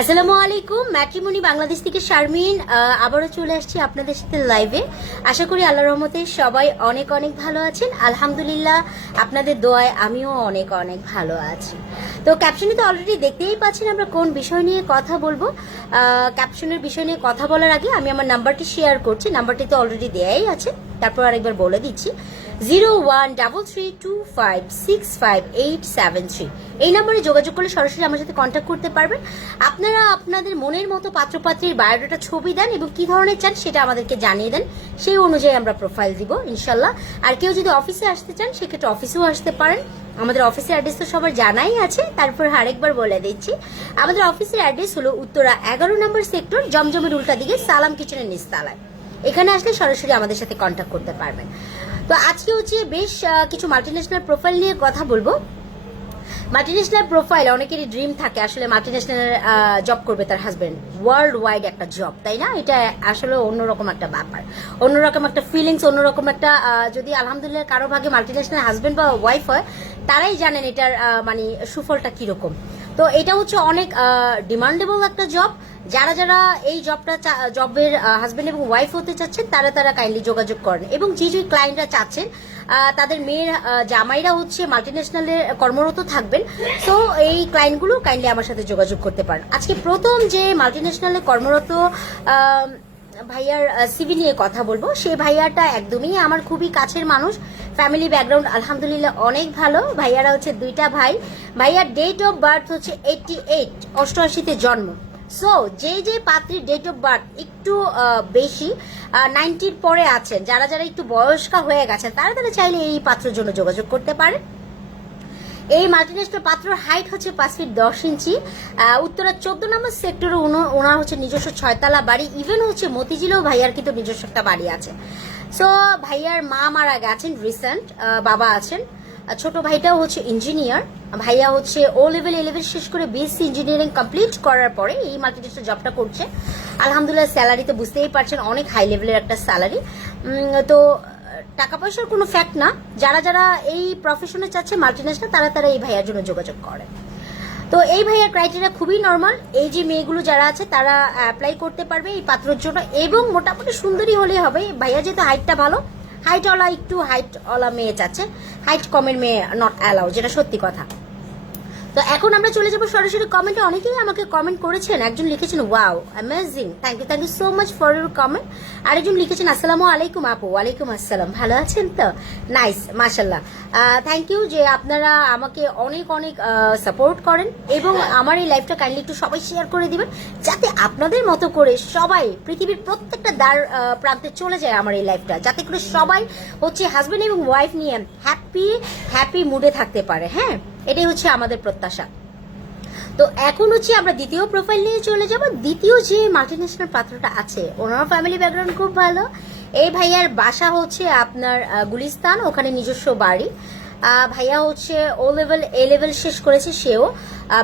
আসসালামু আলাইকুম। ম্যাট্রিমনি বাংলাদেশ থেকে শারমিন আবারও চলে আসছি আপনাদের সাথে লাইভে। আশা করি আল্লাহর রহমতে সবাই অনেক অনেক ভালো আছেন। আলহামদুলিল্লাহ, আপনাদের দোয়ায় আমিও অনেক অনেক ভালো আছি। তো ক্যাপশনে তো অলরেডি দেখতেই পাচ্ছেন আমরা কোন বিষয় নিয়ে কথা বলবো। ক্যাপশনের বিষয় নিয়ে কথা বলার আগে আমি আমার নাম্বারটি শেয়ার করছি। নাম্বারটি তো অলরেডি দেয়াই আছে, তারপর আরেকবার বলে দিচ্ছি 0133256587 এই নম্বরে যোগাযোগ করলে সরাসরি আমার সাথে কন্ট্যাক্ট করতে পারবেন। আপনারা আপনাদের মনের মতো পাত্রপাত্রীর বায়োডাটা ছবি দেন এবং কি ধরনের চান সেটা আমাদেরকে জানিয়ে দেন, সেই অনুযায়ী আমরা প্রোফাইল দিব ইনশাল্লাহ। আর কেউ যদি অফিসে আসতে চান সেক্ষেত্রে অফিসেও আসতে পারেন। আমাদের অফিসের অ্যাড্রেস তো সবার জানাই আছে, তারপর আরেকবার বলে দিচ্ছি। আমাদের অফিসের অ্যাড্রেস হলো উত্তরা 11 নম্বর সেক্টর, জমজমের উল্টা দিকে সালাম কিচেনের নিচতলায়। এখানে আসলে সরাসরি আমাদের সাথে কন্ট্যাক্ট করতে পারবেন। তো আজকে হচ্ছে বেশ কিছু মাল্টিন্যাশনাল প্রোফাইল নিয়ে কথা বলবো। মাল্টিন্যাশনাল প্রোফাইল অনেকেরই ড্রিম থাকে আসলে মাল্টিন্যাশনাল জব করবে তার হাজবেন্ড, ওয়ার্ল্ড ওয়াইড একটা জব, তাই না? এটা আসলে অন্যরকম একটা ব্যাপার, অন্যরকম একটা ফিলিংস, অন্যরকম একটা যদি আলহামদুলিল্লাহ কারো ভাগে মাল্টিন্যাশনাল হাজবেন্ড বা ওয়াইফ হয় তারাই জানেন এটার মানে সুফলটা কিরকম। তো এটা হচ্ছে অনেক ডিমান্ডেবল একটা জব। যারা যারা এই জবের হাজবেন্ড এবং ওয়াইফ হতে চাচ্ছেন তারা তারা কাইন্ডলি যোগাযোগ করেন, এবং যে ক্লায়েন্টরা চাচ্ছেন তাদের মেয়ের জামাইরা হচ্ছে মাল্টিন্যাশনালে কর্মরত থাকবেন, তো এই ক্লায়েন্টগুলো কাইন্ডলি আমার সাথে যোগাযোগ করতে পারেন। আজকে প্রথম যে মাল্টিন্যাশনালে কর্মরত ভাইয়ার সিভি নিয়ে কথা বলবো। সেই ভাইয়াটা একদমই আমার খুবই কাছের মানুষ, ফ্যামিলি ব্যাকগ্রাউন্ড আলহামদুলিল্লাহ অনেক ভালো। ভাইয়ারা হচ্ছে দুইটা ভাই। ভাইয়ার ডেট অফ বার্থ হচ্ছে 88 তে জন্ম। সো যে পাত্রীর ডেট অফ বার্থ একটু বেশি 90-র পরে আছেন, যারা যারা একটু বয়স্কা হয়ে গেছেন তারা তারা চাইলে এই পাত্রের জন্য যোগাযোগ করতে পারেন। এই মাল্টিন্যাশনাল পাত্রর হাইট হচ্ছে 5 ফিট 10 ইঞ্চি। উত্তরা 14 নম্বর সেক্টরে ওনার হচ্ছে নিজস্ব 6 তলা বাড়ি। ইভেন হচ্ছে মতিঝিলেও ভাইয়ার কিন্তু নিজস্ব একটা বাড়ি আছে। সো ভাইয়ার মা মারা গেছেন রিসেন্ট, বাবা আছেন। ছোট ভাইটাও হচ্ছে ইঞ্জিনিয়ার। ভাইয়া হচ্ছে A-level শেষ করে BSc ইঞ্জিনিয়ারিং কমপ্লিট করার পরে এই মাল্টিন্যাশনাল জবটা করছে। আলহামদুলিল্লাহ স্যালারি তো বুঝতেই পারছেন, অনেক হাই লেভেলের একটা স্যালারি। তো টাকা পয়সার কোনো ফ্যাক্ট না, যারা যারা এই প্রফেশনে চাচ্ছে মাল্টিন্যাশনাল তারা তারা এই ভাইয়ার জন্য যোগাযোগ করে। তো এই ভাইয়ার ক্রাইটেরিয়া খুবই নর্মাল। এই যে মেয়েগুলো যারা আছে তারা অ্যাপ্লাই করতে পারবে এই পাত্রের জন্য, এবং মোটামুটি সুন্দরী হলেই হবে। ভাইয়া যেহেতু হাইটটা ভালো, হাইটওয়ালা মেয়ে চাচ্ছে, হাইট কমের মেয়ে নট অ্যালাউ, যেটা সত্যি কথা। তো এখন আমরা চলে যাবো সরাসরি কমেন্টে। অনেকেই আমাকে কমেন্ট করেছেন। একজন লিখেছেন wow amazing, thank you so much for your comment. আরেকজন লিখেছেন আসসালামু আলাইকুম আপু। ওয়ালাইকুম আসসালাম, ভালো আছেন তো? নাইস, মাশাল্লাহ, থ্যাংক ইউ যে আপনারা আমাকে অনেক অনেক সাপোর্ট করেন, এবং আমার এই লাইফটা কাইন্ডলি একটু সবাই শেয়ার করে দিবেন, যাতে আপনাদের মতো করে সবাই পৃথিবীর প্রত্যেকটা দ্বার প্রান্তে চলে যায় আমার এই লাইফটা, যাতে করে সবাই হচ্ছে হাজবেন্ড এবং ওয়াইফ নিয়ে হ্যাপি মুডে থাকতে পারে। হ্যাঁ, এটাই হচ্ছে আমাদের প্রত্যাশা। তো এখন হচ্ছে আমরা দ্বিতীয় প্রোফাইল নিয়ে চলে যাব। দ্বিতীয় যে মাল্টিন্যাশনাল পাত্রটা আছে ওনার ফ্যামিলি ব্যাকগ্রাউন্ড খুব ভালো। এই ভাইয়ার বাসা হচ্ছে আপনার গুলিস্তান, ওখানে নিজস্ব বাড়ি। ভাইয়া হচ্ছে A-level শেষ করেছে, সেও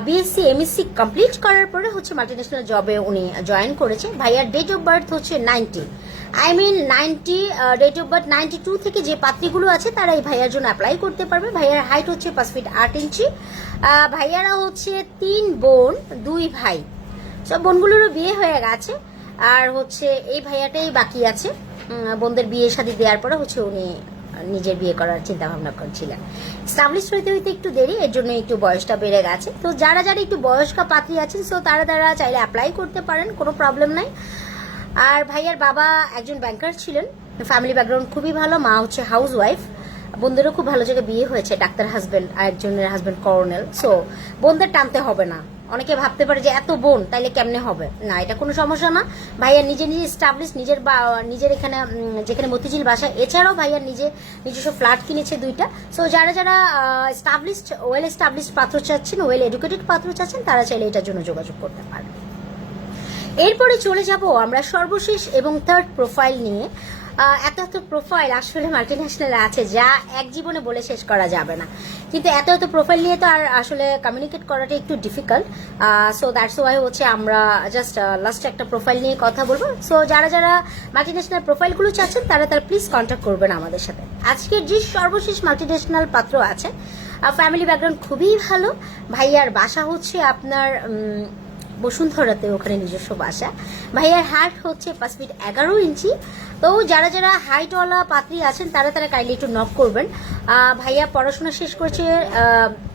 BSc MSc কমপ্লিট করার পরে হচ্ছে মাল্টিন্যাশনাল জবে উনি জয়েন করেছে। ভাইয়ার ডেট অফ বার্থ হচ্ছে 90, ডেট অফ বার্থ 92 থেকে যে পাত্রীগুলো আছে তারা এই ভাইয়ার জন্য অ্যাপ্লাই করতে পারবে। ভাইয়ার হাইট হচ্ছে 5 ফিট 8 ইঞ্চি। ভাইয়ারা হচ্ছে 3 বোন 2 ভাই, সব বোনগুলোরও বিয়ে হয়ে গেছে, আর হচ্ছে এই ভাইয়াটাই বাকি আছে। বোনদের বিয়ে শাদী দেওয়ার পরে হচ্ছে উনি নিজের বিয়ে করার চিন্তা ভাবনা করছিলেন। স্টাবলিশ হইতে হইতে একটু দেরি, এর জন্য একটু বয়সটা বেড়ে গেছে। তো যারা যারা একটু বয়স্কা পাত্রী আছেন সো তারা তারা চাইলে অ্যাপ্লাই করতে পারেন, কোনো প্রবলেম নাই। আর ভাইয়ার বাবা একজন ব্যাংকার ছিলেন, ফ্যামিলি ব্যাকগ্রাউন্ড খুবই ভালো। মা হচ্ছে হাউস ওয়াইফ। বোনদেরও খুব ভালো জায়গায় বিয়ে হয়েছে, ডাক্তার হাজবেন্ড আর একজনের হাজবেন্ড কর্নেল। সো বোনদের টানতে হবে না। অনেকে ভাবতে পারে যে এত বোন তাইলে কেমনে হবে, না, এটা কোনো সমস্যা না। ভাইয়ার নিজে স্টাবলিশ, নিজের এখানে যেখানে মতিঝিল বাসা, এছাড়াও ভাইয়ার নিজস্ব ফ্ল্যাট কিনেছে 2টা। সো যারা যারা ওয়েল এস্টাবলিশড পাত্র চাচ্ছেন, ওয়েল এডুকেটেড পাত্র চাচ্ছেন, তারা চাইলে এটার জন্য যোগাযোগ করতে পারেন। এরপরে চলে যাব আমরা সর্বশেষ এবং থার্ড প্রোফাইল নিয়ে। এত প্রোফাইল আসলে মাল্টিন্যাশনাল আছে যা এক জীবনে বলে শেষ করা যাবে না, কিন্তু এত প্রোফাইল নিয়ে তো আর আসলে কমিউনিকেট করাটা একটু ডিফিকাল্ট। সো দ্যাটস ওয়াই হচ্ছে আমরা জাস্ট লাস্ট একটা প্রোফাইল নিয়ে কথা বলবো। সো যারা যারা মাল্টিন্যাশনাল প্রোফাইলগুলো চাচ্ছেন তারা প্লিজ কন্ট্যাক্ট করবেন আমাদের সাথে। আজকের যে সর্বশেষ মাল্টিন্যাশনাল পাত্র আছে, ফ্যামিলি ব্যাকগ্রাউন্ড খুবই ভালো। ভাইয়ার বাসা হচ্ছে আপনার বসুন্ধরাতে ওখানে নিজস্ব বাসা। ভাইয়ার হাইট হচ্ছে 5 ফিট 11 ইঞ্চি। তো যারা যারা হাইটওয়ালা পাত্রী আছেন তারা কাইন্ডলি একটু নক করবেন। ভাইয়া পড়াশোনা শেষ করেছে,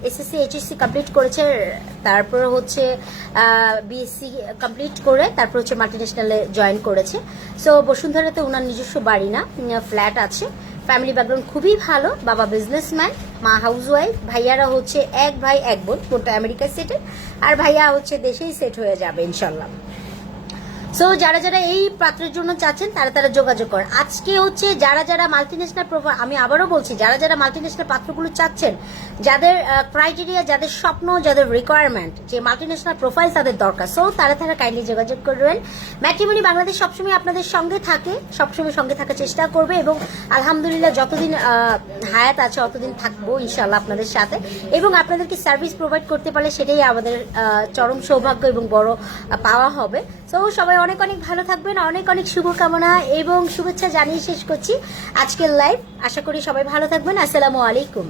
এসএসসি এইচএসসি কমপ্লিট করেছে, তারপর হচ্ছে বিএসসি কমপ্লিট করে তারপর হচ্ছে মাল্টিন্যাশনালে জয়েন করেছে। সো বসুন্ধরাতে ওনার নিজস্ব বাড়ি না, ফ্ল্যাট আছে। ফ্যামিলি ব্যাকগ্রাউন্ড খুবই ভালো, বাবা বিজনেসম্যান, মা হাউসওয়াইফ, ভাইয়ারা হচ্ছে এক ভাই এক বোন, বোনটা আমেরিকায় সেটেল, আর ভাইয়া হচ্ছে দেশেই সেট হয়ে যাবে ইনশাল্লাহ। সো যারা যারা এই পাত্রের জন্য চাচ্ছেন তারা যোগাযোগ করেন। আজকে হচ্ছে যারা যারা মাল্টিন্যাশনাল প্রোফাইল, আমি আবারও বলছি, যারা যারা মাল্টিন্যাশনাল পাত্রগুলো চাচ্ছেন, যাদের ক্রাইটেরিয়া, যাদের স্বপ্ন, যাদের রিকোয়ারমেন্ট যে মাল্টিন্যাশনাল প্রোফাইল তাদের দরকার, সো তারা কাইন্ডলি যোগাযোগ করবেন। ম্যাট্রিমনি বাংলাদেশ সবসময় আপনাদের সঙ্গে থাকে, সবসময় সঙ্গে থাকার চেষ্টা করবে, এবং আলহামদুলিল্লাহ যতদিন হায়াত আছে অতদিন থাকবো ইনশাল্লাহ আপনাদের সাথে, এবং আপনাদেরকে সার্ভিস প্রোভাইড করতে পারলে সেটাই আমাদের চরম সৌভাগ্য এবং বড় পাওয়া হবে। সো সবাই অনেক অনেক ভালো থাকবেন, অনেক অনেক শুভকামনা এবং শুভেচ্ছা জানিয়ে শেষ করছি আজকের লাইভ। আশা করি সবাই ভালো থাকবেন। আসসালামু আলাইকুম।